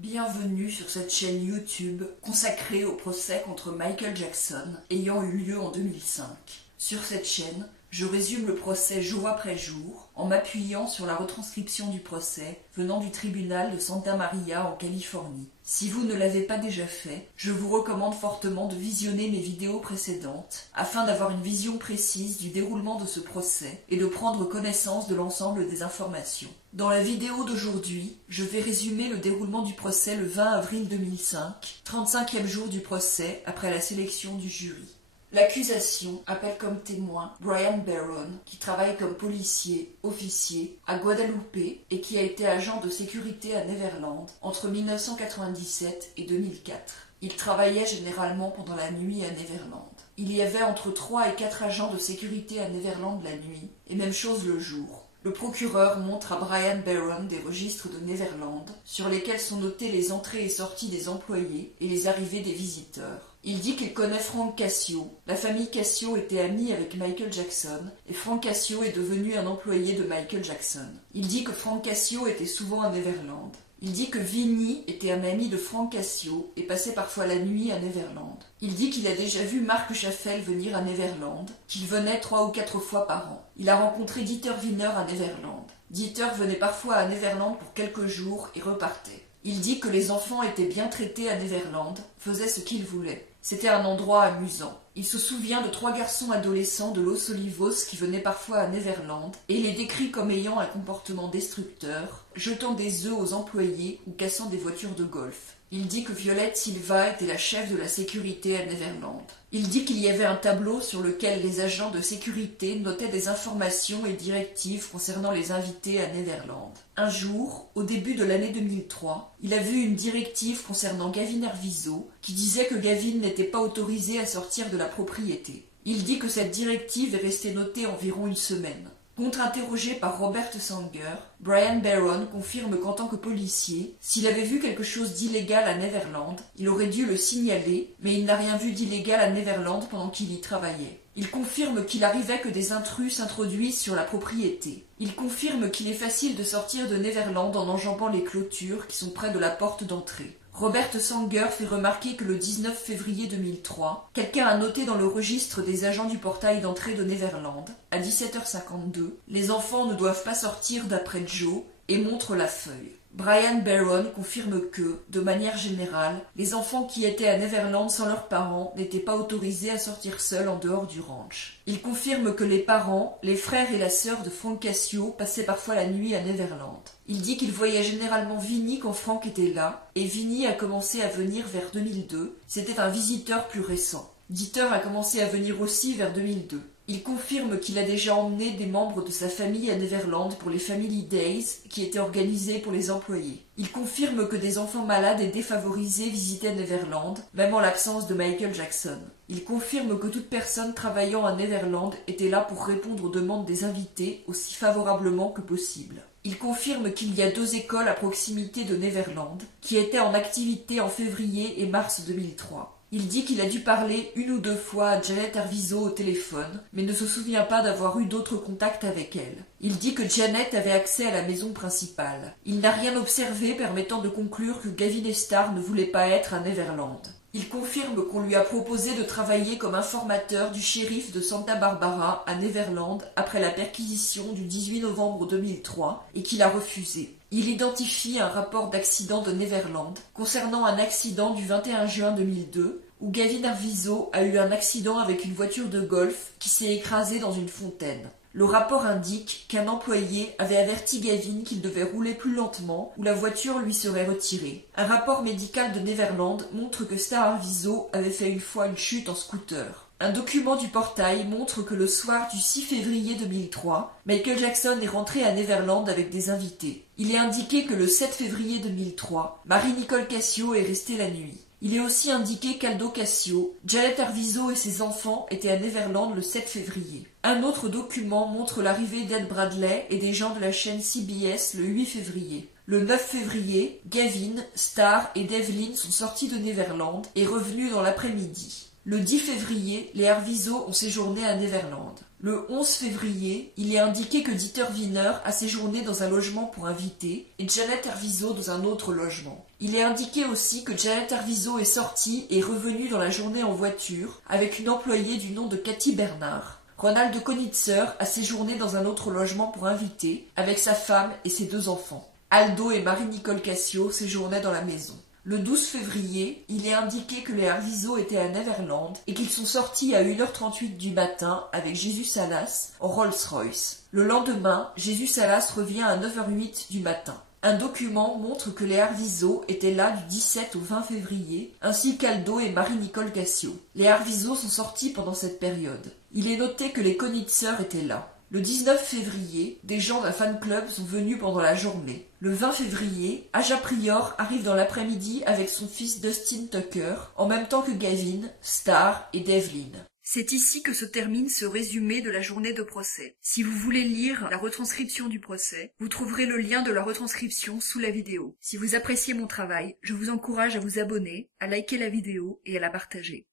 Bienvenue sur cette chaîne YouTube consacrée au procès contre Michael Jackson ayant eu lieu en 2005. Sur cette chaîne, je résume le procès jour après jour en m'appuyant sur la retranscription du procès venant du tribunal de Santa Maria en Californie. Si vous ne l'avez pas déjà fait, je vous recommande fortement de visionner mes vidéos précédentes afin d'avoir une vision précise du déroulement de ce procès et de prendre connaissance de l'ensemble des informations. Dans la vidéo d'aujourd'hui, je vais résumer le déroulement du procès le 20 avril 2005, 35e jour du procès après la sélection du jury. L'accusation appelle comme témoin Brian Barron, qui travaille comme policier, officier à Guadalupe et qui a été agent de sécurité à Neverland entre 1997 et 2004. Il travaillait généralement pendant la nuit à Neverland. Il y avait entre 3 et 4 agents de sécurité à Neverland la nuit, et même chose le jour. Le procureur montre à Brian Barron des registres de Neverland sur lesquels sont notées les entrées et sorties des employés et les arrivées des visiteurs. Il dit qu'il connaît Frank Cassio. La famille Cassio était amie avec Michael Jackson et Frank Cassio est devenu un employé de Michael Jackson. Il dit que Frank Cassio était souvent à Neverland. Il dit que Vinny était un ami de Frank Cassio et passait parfois la nuit à Neverland. Il dit qu'il a déjà vu Mark Schaffel venir à Neverland, qu'il venait 3 ou 4 fois par an. Il a rencontré Dieter Wiener à Neverland. Dieter venait parfois à Neverland pour quelques jours et repartait. Il dit que les enfants étaient bien traités à Neverland, faisaient ce qu'ils voulaient. C'était un endroit amusant. Il se souvient de 3 garçons adolescents de Los Olivos qui venaient parfois à Neverland et les décrit comme ayant un comportement destructeur, jetant des œufs aux employés ou cassant des voitures de golf. Il dit que Violette Silva était la chef de la sécurité à Neverland. Il dit qu'il y avait un tableau sur lequel les agents de sécurité notaient des informations et directives concernant les invités à Neverland. Un jour, au début de l'année 2003, il a vu une directive concernant Gavin Arvizo qui disait que Gavin n'était pas autorisé à sortir de la propriété. Il dit que cette directive est restée notée environ une semaine. Contre-interrogé par Robert Sanger, Brian Barron confirme qu'en tant que policier, s'il avait vu quelque chose d'illégal à Neverland, il aurait dû le signaler, mais il n'a rien vu d'illégal à Neverland pendant qu'il y travaillait. Il confirme qu'il arrivait que des intrus s'introduisent sur la propriété. Il confirme qu'il est facile de sortir de Neverland en enjambant les clôtures qui sont près de la porte d'entrée. Robert Sanger fait remarquer que le 19 février 2003, quelqu'un a noté dans le registre des agents du portail d'entrée de Neverland, à 17h52, « Les enfants ne doivent pas sortir d'après Joe » et montre la feuille. Brian Barron confirme que, de manière générale, les enfants qui étaient à Neverland sans leurs parents n'étaient pas autorisés à sortir seuls en dehors du ranch. Il confirme que les parents, les frères et la sœur de Frank Cassio passaient parfois la nuit à Neverland. Il dit qu'il voyait généralement Vinny quand Frank était là, et Vinny a commencé à venir vers 2002. C'était un visiteur plus récent. Dieter a commencé à venir aussi vers 2002. Il confirme qu'il a déjà emmené des membres de sa famille à Neverland pour les Family Days qui étaient organisés pour les employés. Il confirme que des enfants malades et défavorisés visitaient Neverland, même en l'absence de Michael Jackson. Il confirme que toute personne travaillant à Neverland était là pour répondre aux demandes des invités aussi favorablement que possible. Il confirme qu'il y a 2 écoles à proximité de Neverland qui étaient en activité en février et mars 2003. Il dit qu'il a dû parler 1 ou 2 fois à Janet Arvizo au téléphone, mais ne se souvient pas d'avoir eu d'autres contacts avec elle. Il dit que Janet avait accès à la maison principale. Il n'a rien observé permettant de conclure que Gavin Estar ne voulait pas être à Neverland. Il confirme qu'on lui a proposé de travailler comme informateur du shérif de Santa Barbara à Neverland après la perquisition du 18 novembre 2003 et qu'il a refusé. Il identifie un rapport d'accident de Neverland concernant un accident du 21 juin 2002 où Gavin Arvizo a eu un accident avec une voiture de golf qui s'est écrasée dans une fontaine. Le rapport indique qu'un employé avait averti Gavin qu'il devait rouler plus lentement ou la voiture lui serait retirée. Un rapport médical de Neverland montre que Star Arvizo avait fait une fois une chute en scooter. Un document du portail montre que le soir du 6 février 2003, Michael Jackson est rentré à Neverland avec des invités. Il est indiqué que le 7 février 2003, Marie-Nicole Cassio est restée la nuit. Il est aussi indiqué qu'Aldo Cassio, Janet Arvizo et ses enfants étaient à Neverland le 7 février. Un autre document montre l'arrivée d'Ed Bradley et des gens de la chaîne CBS le 8 février. Le 9 février, Gavin, Star et Devlin sont sortis de Neverland et revenus dans l'après-midi. Le 10 février, les Arvizo ont séjourné à Neverland. Le 11 février, il est indiqué que Dieter Wiener a séjourné dans un logement pour invités et Janet Herviso dans un autre logement. Il est indiqué aussi que Janet Herviso est sortie et revenue dans la journée en voiture avec une employée du nom de Cathy Bernard. Ronald Konitzer a séjourné dans un autre logement pour invités avec sa femme et ses 2 enfants. Aldo et Marie-Nicole Cassio séjournaient dans la maison. Le 12 février, il est indiqué que les Herviso étaient à Neverland et qu'ils sont sortis à 1h38 du matin avec Jésus Salas en Rolls-Royce. Le lendemain, Jésus Salas revient à 9h08 du matin. Un document montre que les Herviso étaient là du 17 au 20 février, ainsi qu'Aldo et Marie-Nicole Cassio. Les Herviso sont sortis pendant cette période. Il est noté que les Konitzer étaient là. Le 19 février, des gens d'un fan club sont venus pendant la journée. Le 20 février, Aja Prior arrive dans l'après-midi avec son fils Dustin Tucker, en même temps que Gavin, Star et Devlin. C'est ici que se termine ce résumé de la journée de procès. Si vous voulez lire la retranscription du procès, vous trouverez le lien de la retranscription sous la vidéo. Si vous appréciez mon travail, je vous encourage à vous abonner, à liker la vidéo et à la partager.